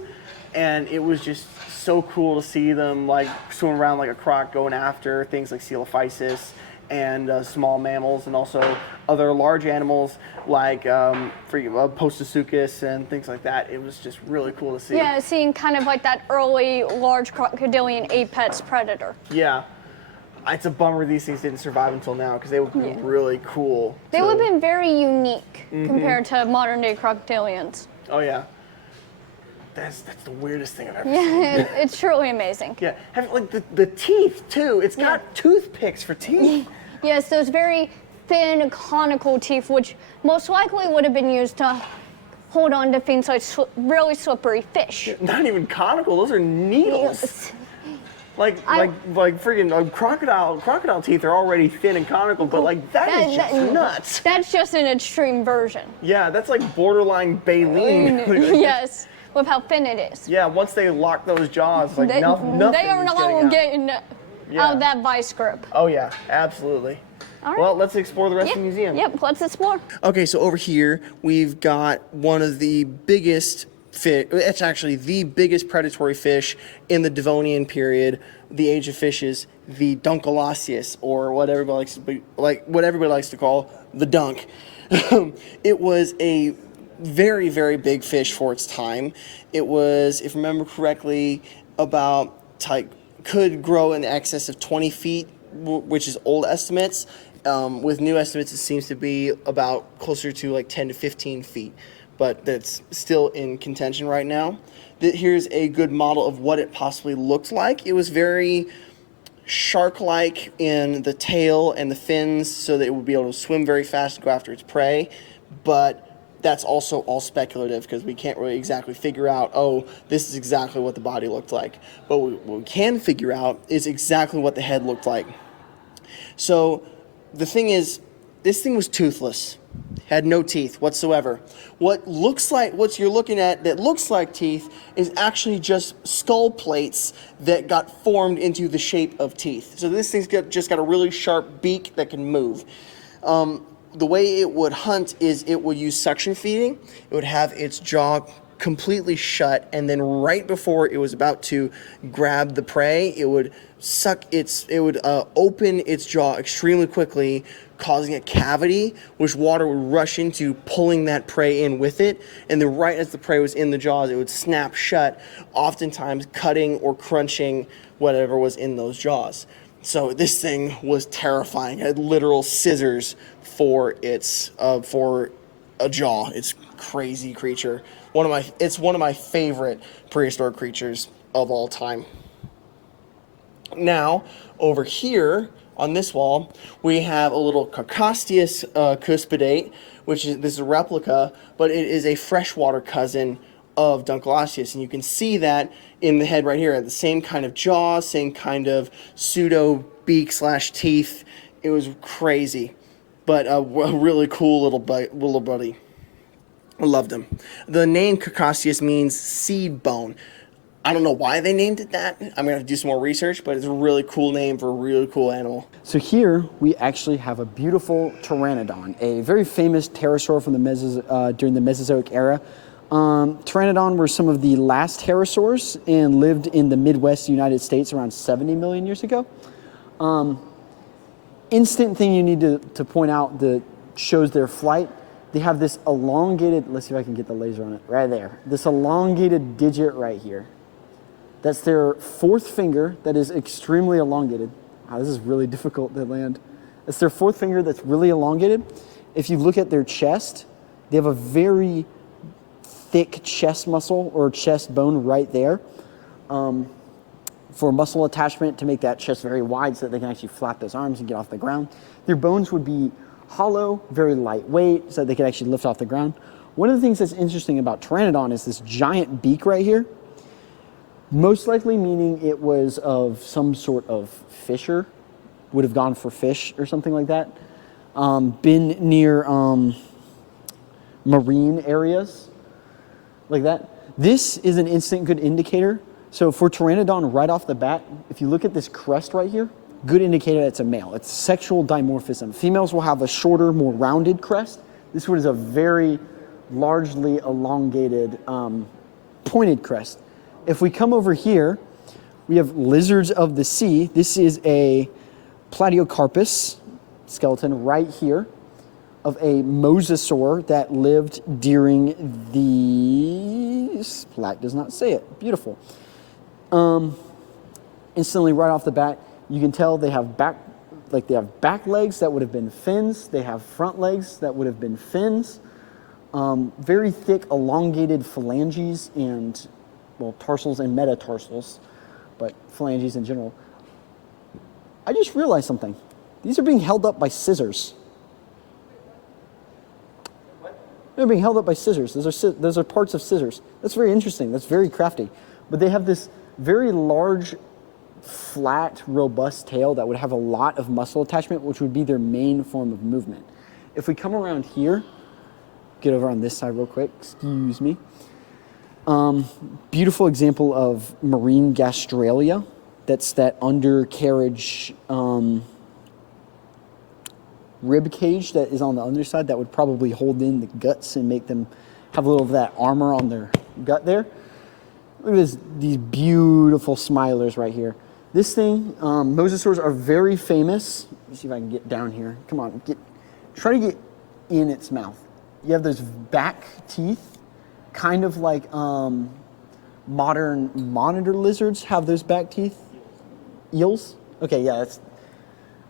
And it was just so cool to see them like swimming around like a croc going after things like Coelophysis and small mammals, and also other large animals like Postosuchus and things like that. It was just really cool to see. Yeah, seeing kind of like that early large crocodilian apex predator. Yeah. It's a bummer these things didn't survive until now, because they would be really cool. They would have been very unique compared to modern day crocodilians. Oh yeah. That's the weirdest thing I've ever seen. Yeah, it's truly amazing. Yeah, like the teeth too. It's got toothpicks for teeth. Yes, those very thin conical teeth, which most likely would have been used to hold on to things like really slippery fish. Not even conical; those are needles. Yes. Like freaking crocodile teeth are already thin and conical, but like that is just nuts. That's just an extreme version. Yeah, that's like borderline baleen. Yes, with how thin it is. Yeah, once they lock those jaws, like nothing. They are is not getting getting Yeah. out of that vice grip. Oh yeah, absolutely. All right. Well, let's explore the rest of the museum. Yep, let's explore. Okay, so over here we've got one of the biggest fish. It's actually the biggest predatory fish in the Devonian period, the Age of Fishes, the Dunkleosteus, or what everybody likes to call the dunk. It was a very, very big fish for its time. It was, if I remember correctly, could grow in excess of 20 feet, which is old estimates. With new estimates, it seems to be about closer to like 10 to 15 feet, but that's still in contention right now. Here's a good model of what it possibly looked like. It was very shark-like in the tail and the fins, so that it would be able to swim very fast and go after its prey, but that's also all speculative because we can't really exactly figure out, oh, this is exactly what the body looked like. But what we can figure out is exactly what the head looked like. So the thing is, this thing was toothless, had no teeth whatsoever. What you're looking at that looks like teeth is actually just skull plates that got formed into the shape of teeth. So this thing's just got a really sharp beak that can move. The way it would hunt is it would use suction feeding. It would have its jaw completely shut, and then right before it was about to grab the prey, it would open its jaw extremely quickly, causing a cavity, which water would rush into, pulling that prey in with it. And then right as the prey was in the jaws, it would snap shut, oftentimes cutting or crunching whatever was in those jaws. So this thing was terrifying. It had literal scissors for a jaw. It's a crazy creature. It's one of my favorite prehistoric creatures of all time. Now, over here on this wall, we have a little Caucasteus cuspidate, this is a replica, but it is a freshwater cousin of Dunkleosteus, and you can see that in the head right here. The same kind of jaw, same kind of pseudo beak / teeth. It was crazy, but a really cool little buddy. I loved him. The name Caucasteus means seed bone. I don't know why they named it that. I'm gonna have to do some more research, but it's a really cool name for a really cool animal. So here we actually have a beautiful pteranodon, a very famous pterosaur from the during the Mesozoic era. Pteranodon were some of the last pterosaurs and lived in the Midwest United States around 70 million years ago. Instant thing you need to point out that shows their flight, they have this elongated, let's see if I can get the laser on it, right there. This elongated digit right here. That's their fourth finger that is extremely elongated. Wow, this is really difficult to land. It's their fourth finger that's really elongated. If you look at their chest, they have a very thick chest muscle or chest bone right there for muscle attachment to make that chest very wide so that they can actually flap those arms and get off the ground. Their bones would be hollow, very lightweight, so that they could actually lift off the ground. One of the things that's interesting about Pteranodon is this giant beak right here. Most likely meaning it was of some sort of fisher, would have gone for fish or something like that. Been near marine areas like that. This is an instant good indicator. So for Pteranodon right off the bat, if you look at this crest right here, good indicator that it's a male. It's sexual dimorphism. Females will have a shorter, more rounded crest. This one is a very largely elongated, pointed crest. If we come over here, we have lizards of the sea. This is a Plateocarpus skeleton right here of a mosasaur that lived during the, this plaque does not say it, beautiful. Instantly right off the bat, you can tell they have back legs that would have been fins. They have front legs that would have been fins. Very thick, elongated phalanges and, well, tarsals and metatarsals, but phalanges in general. I just realized something. These are being held up by scissors. They're being held up by scissors. Those are parts of scissors. That's very interesting. That's very crafty. But they have this very large, flat, robust tail that would have a lot of muscle attachment, which would be their main form of movement. If we come around here, get over on this side real quick, excuse me. Beautiful example of marine gastralia. That's that undercarriage rib cage that is on the underside that would probably hold in the guts and make them have a little of that armor on their gut there. Look at these beautiful smilers right here. This thing, mosasaurs are very famous. Let me see if I can get down here. Come on, try to get in its mouth. You have those back teeth, kind of like modern monitor lizards have those back teeth. Eels? Okay, yeah, that's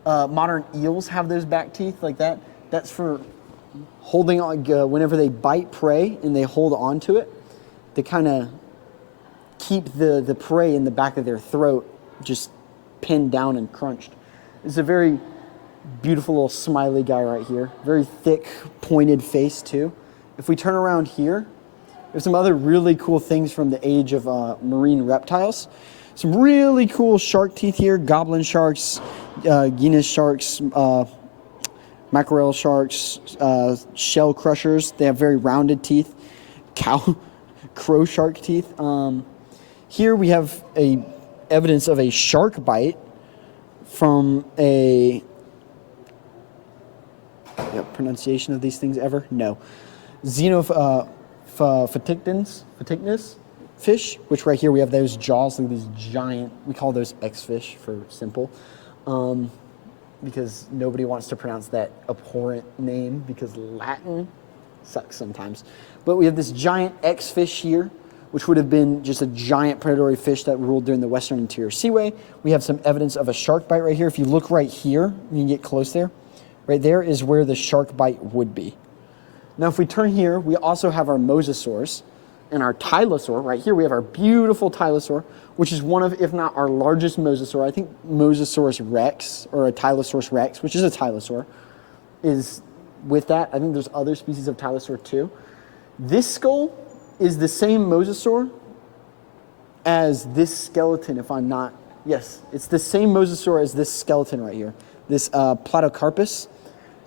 modern eels have those back teeth like that. That's for holding on, whenever they bite prey and they hold on to it, they kind of keep the prey in the back of their throat just pinned down and crunched. It's a very beautiful little smiley guy right here. Very thick, pointed face too. If we turn around here, there's some other really cool things from the age of marine reptiles. Some really cool shark teeth here, goblin sharks, Guinness sharks, mackerel sharks, shell crushers. They have very rounded teeth. Crow shark teeth. Here we have evidence of a shark bite from a pronunciation of these things ever? No. Phaticnus fish, which right here we have those jaws, like these giant, we call those X-fish for simple, because nobody wants to pronounce that abhorrent name because Latin sucks sometimes. But we have this giant X-fish here, which would have been just a giant predatory fish that ruled during the Western Interior Seaway. We have some evidence of a shark bite right here. If you look right here, you can get close there. Right there is where the shark bite would be. Now, if we turn here, we also have our mosasaurs and our tylosaur. Right here, we have our beautiful tylosaur, which is one of, if not our largest mosasaur. I think Mosasaurus rex, or a Tylosaurus rex, which is a tylosaur, is with that. I think there's other species of tylosaur too. This skull is the same mosasaur as this skeleton, if I'm not, yes, it's the same mosasaur as this skeleton right here, this Plateocarpus.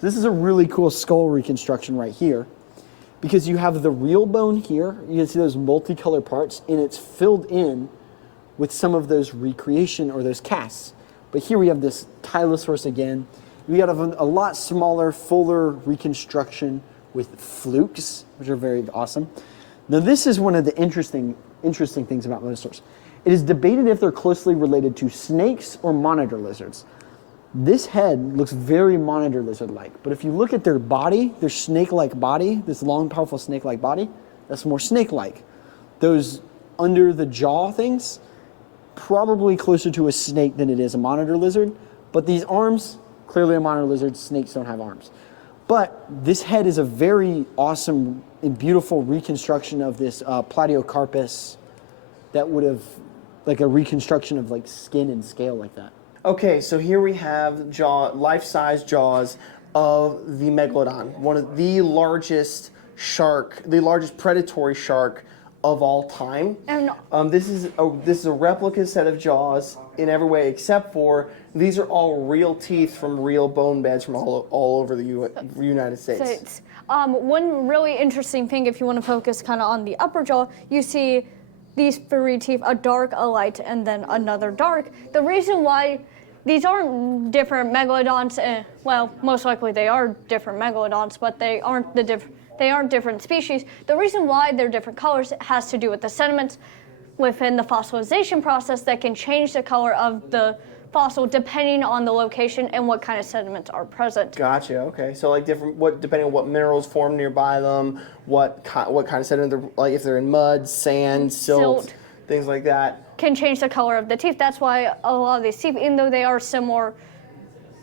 This is a really cool skull reconstruction right here, because you have the real bone here, you can see those multicolored parts, and it's filled in with some of those recreation or those casts. But here we have this Tylosaurus again. We have a lot smaller, fuller reconstruction with flukes, which are very awesome. Now this is one of the interesting things about mosasaurs. It is debated if they're closely related to snakes or monitor lizards. This head looks very monitor lizard-like, but if you look at their body, their snake-like body, this long, powerful snake-like body, that's more snake-like. Those under the jaw things, probably closer to a snake than it is a monitor lizard, but these arms, clearly a monitor lizard. Snakes don't have arms. But this head is a very awesome and beautiful reconstruction of this Plateocarpus that would have, like a reconstruction of like skin and scale like that. Okay, so here we have life-size jaws of the Megalodon, one of the largest predatory shark of all time. And This is a replica set of jaws in every way, except for these are all real teeth from real bone beds from all over the United States. One really interesting thing, if you want to focus kind of on the upper jaw, you see these three teeth, a dark, a light, and then another dark. The reason why these aren't different megalodons, well, most likely they are different megalodons, but they aren't different species. The reason why they're different colors has to do with the sediments within the fossilization process that can change the color of the fossil depending on the location and what kind of sediments are present. Gotcha. Okay. So like depending on what minerals form nearby them, what kind of sediment they're like, if they're in mud, sand, silt, things like that, can change the color of the teeth. That's why a lot of these teeth, even though they are similar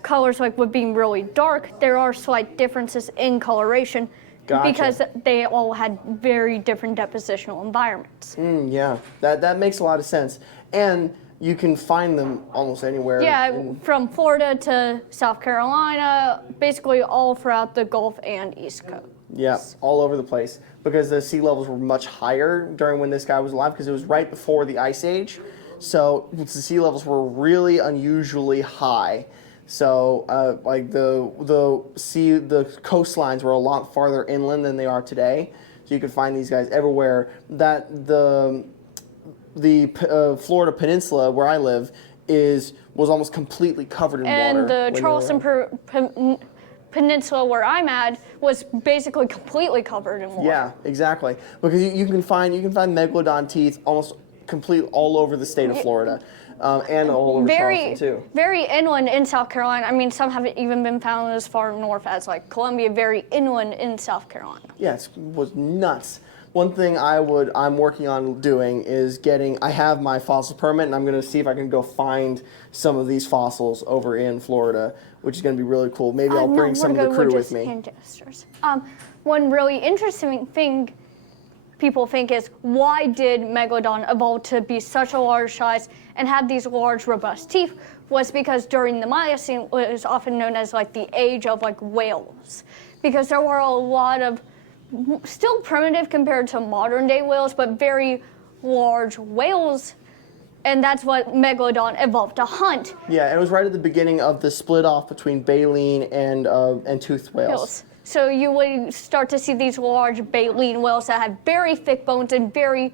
colors, like with being really dark, there are slight differences in coloration. Gotcha. Because they all had very different depositional environments. Yeah, that makes a lot of sense. And you can find them almost anywhere. Yeah, from Florida to South Carolina, basically all throughout the Gulf and East Coast. Yeah, all over the place. Because the sea levels were much higher during when this guy was alive, because it was right before the Ice Age. So the sea levels were really unusually high. So, like the coastlines were a lot farther inland than they are today. So you could find these guys everywhere. That the Florida Peninsula where I live was almost completely covered in water. And the Charleston Peninsula where I'm at was basically completely covered in water. Yeah, exactly. Because you can find megalodon teeth almost complete all over the state of Florida. And all over Charleston, too. Very inland in South Carolina. I mean, some haven't even been found as far north as, like, Columbia, very inland in South Carolina. Yeah, it was nuts. One thing I'm working on doing is I have my fossil permit, and I'm going to see if I can go find some of these fossils over in Florida, which is going to be really cool. Maybe I'll bring some of the crew with me. Hand gestures. One really interesting thing people think is, why did Megalodon evolve to be such a large size and have these large, robust teeth? Was because during the Miocene, it was often known as like the age of like whales, because there were a lot of still primitive compared to modern day whales, but very large whales, and that's what Megalodon evolved to hunt. Yeah, and it was right at the beginning of the split off between baleen and toothed whales. So you would start to see these large baleen whales that had very thick bones and very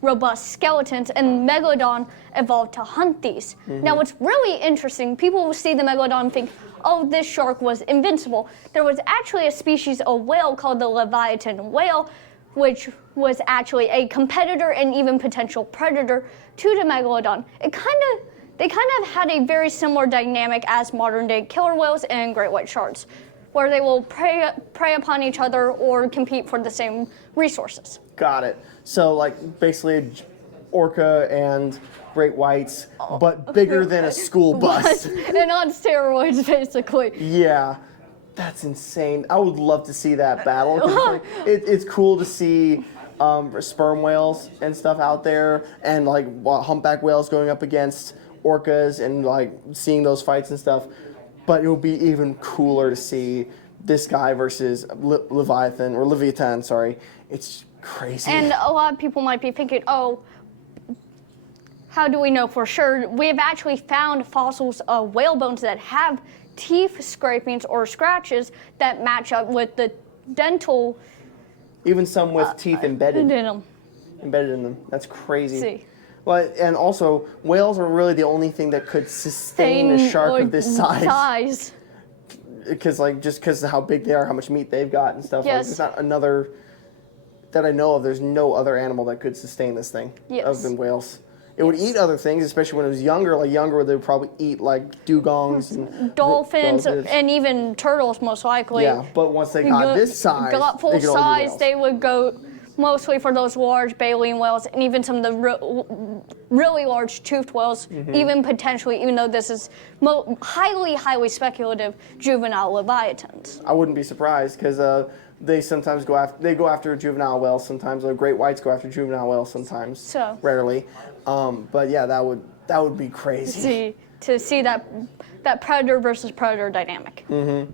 robust skeletons, and Megalodon evolved to hunt these. Now, what's really interesting, people will see the Megalodon and think, oh, this shark was invincible. There was actually a species of whale called the Leviathan whale, which was actually a competitor and even potential predator to the Megalodon. They kind of had a very similar dynamic as modern-day killer whales and great white sharks, where they will prey upon each other or compete for the same resources. Got it. So, like, basically orca and great whites, but bigger than a school bus. And on steroids, basically. Yeah, that's insane. I would love to see that battle. It's cool to see sperm whales and stuff out there, and like humpback whales going up against orcas, and like seeing those fights and stuff. But it would be even cooler to see this guy versus Leviathan. Sorry, it's crazy. And a lot of people might be thinking, oh, how do we know for sure? We have actually found fossils of whale bones that have teeth scrapings or scratches that match up with the dental. Even some with teeth embedded in them. That's crazy. See. Well, and also, whales are really the only thing that could sustain a shark of this size. Because, like, just because of how big they are, how much meat they've got and stuff. Yes. Like, there's not another that I know of. There's no other animal that could sustain this thing other than whales. It would eat other things, especially when it was younger. Like younger, they would probably eat like dugongs and dolphins and even turtles, most likely. Yeah, but once they got this size, got full size, they would go mostly for those large baleen whales and even some of the really large toothed whales, even potentially, even though this is highly speculative, juvenile leviathans. I wouldn't be surprised because they sometimes go after juvenile whales. Sometimes great whites go after juvenile whales. Sometimes, so rarely. But yeah, that would be crazy. To see that predator versus predator dynamic. Do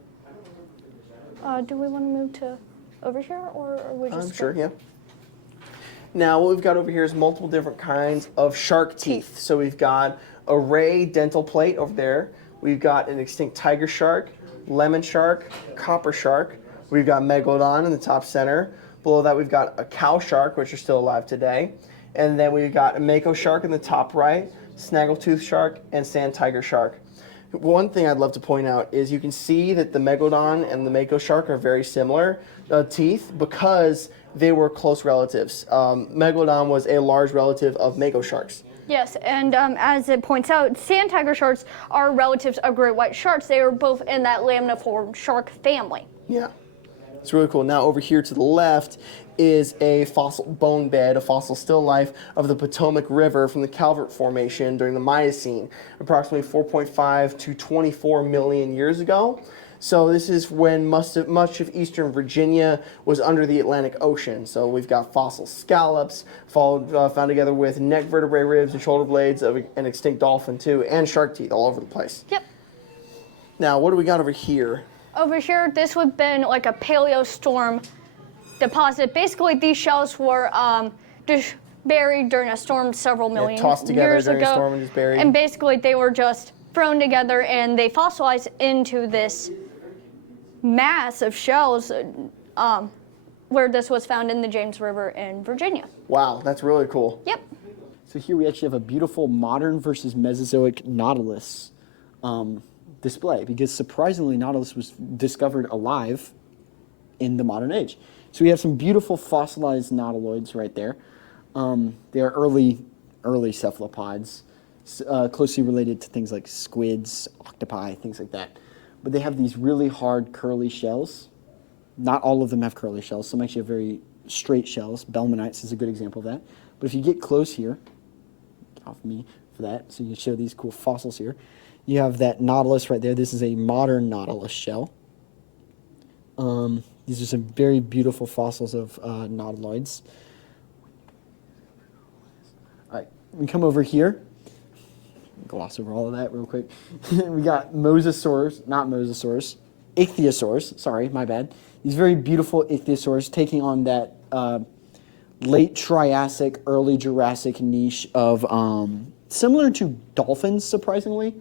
we want to move to over here, or are we just? Sure, yeah. Now, what we've got over here is multiple different kinds of shark teeth. So we've got a ray dental plate over there. We've got an extinct tiger shark, lemon shark, copper shark. We've got megalodon in the top center. Below that, we've got a cow shark, which are still alive today. And then we've got a mako shark in the top right, snaggletooth shark, and sand tiger shark. One thing I'd love to point out is you can see that the megalodon and the mako shark are very similar teeth because they were close relatives. Megalodon was a large relative of mako sharks. Yes, and as it points out, sand tiger sharks are relatives of great white sharks. They are both in that laminiform shark family. Yeah, it's really cool. Now over here to the left is a fossil bone bed, a fossil still life of the Potomac River from the Calvert Formation during the Miocene, approximately 4.5 to 24 million years ago. So this is when much of eastern Virginia was under the Atlantic Ocean. So we've got fossil scallops found together with neck vertebrae ribs and shoulder blades of an extinct dolphin too, and shark teeth all over the place. Yep. Now what do we got over here? Over here, this would have been like a paleostorm deposit. Basically, these shells were just buried during a storm several million tossed together years during ago. a storm and just buried. And basically, they were just thrown together and they fossilized into this mass of shells where this was found in the James River in Virginia. Wow, that's really cool. Yep. So here we actually have a beautiful modern versus Mesozoic nautilus display, because surprisingly nautilus was discovered alive in the modern age. So we have some beautiful fossilized nautiloids right there. They are early cephalopods, closely related to things like squids, octopi, things like that. But they have these really hard curly shells. Not all of them have curly shells. Some actually have very straight shells. Belemnites is a good example of that. But if you get close here, get off me for that, so you can show these cool fossils here. You have that nautilus right there. This is a modern nautilus shell. These are some very beautiful fossils of nautiloids. All right, we come over here. Gloss over all of that real quick. We got mosasaurs, not mosasaurs, ichthyosaurs. Sorry, my bad. These very beautiful ichthyosaurs taking on that late Triassic, early Jurassic niche of similar to dolphins, surprisingly.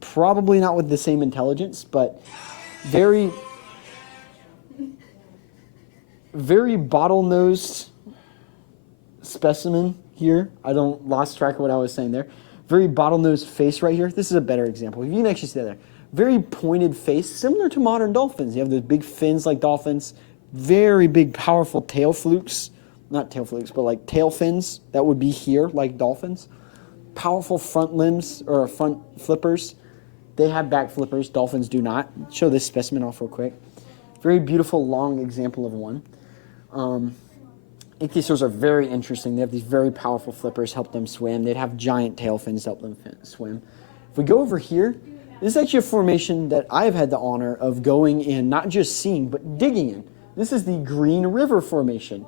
Probably not with the same intelligence, but very bottlenosed specimen here. I lost track of what I was saying there. Very bottlenose face right here. This is a better example. You can actually see that there. Very pointed face, similar to modern dolphins. You have those big fins like dolphins, very big, powerful tail flukes. Not tail flukes, but like tail fins that would be here like dolphins. Powerful front limbs or front flippers. They have back flippers. Dolphins do not. Show this specimen off real quick. Very beautiful, long example of one. Ichthyosaurs are very interesting. They have these very powerful flippers, help them swim. They'd have giant tail fins to help them swim. If we go over here, this is actually a formation that I've had the honor of going in, not just seeing, but digging in. This is the Green River Formation,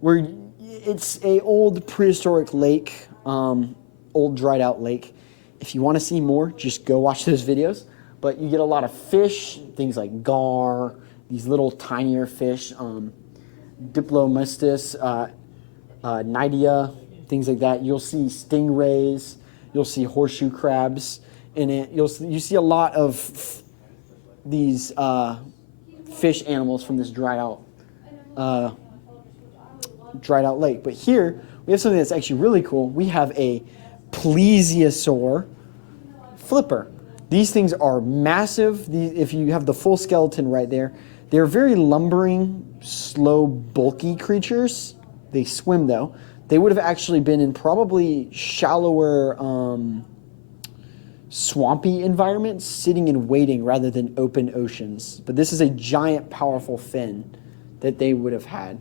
where it's a old prehistoric lake, old dried out lake. If you want to see more, just go watch those videos. But you get a lot of fish, things like gar, these little tinier fish, Diplomystis, Nidea, things like that. You'll see stingrays, you'll see horseshoe crabs in it. You see a lot of these fish animals from this dried out lake. But here we have something that's actually really cool. We have a plesiosaur flipper. These things are massive. If you have the full skeleton right there, they're very lumbering, slow, bulky creatures. They swim, though. They would have actually been in probably shallower, swampy environments, sitting and waiting rather than open oceans. But this is a giant, powerful fin that they would have had.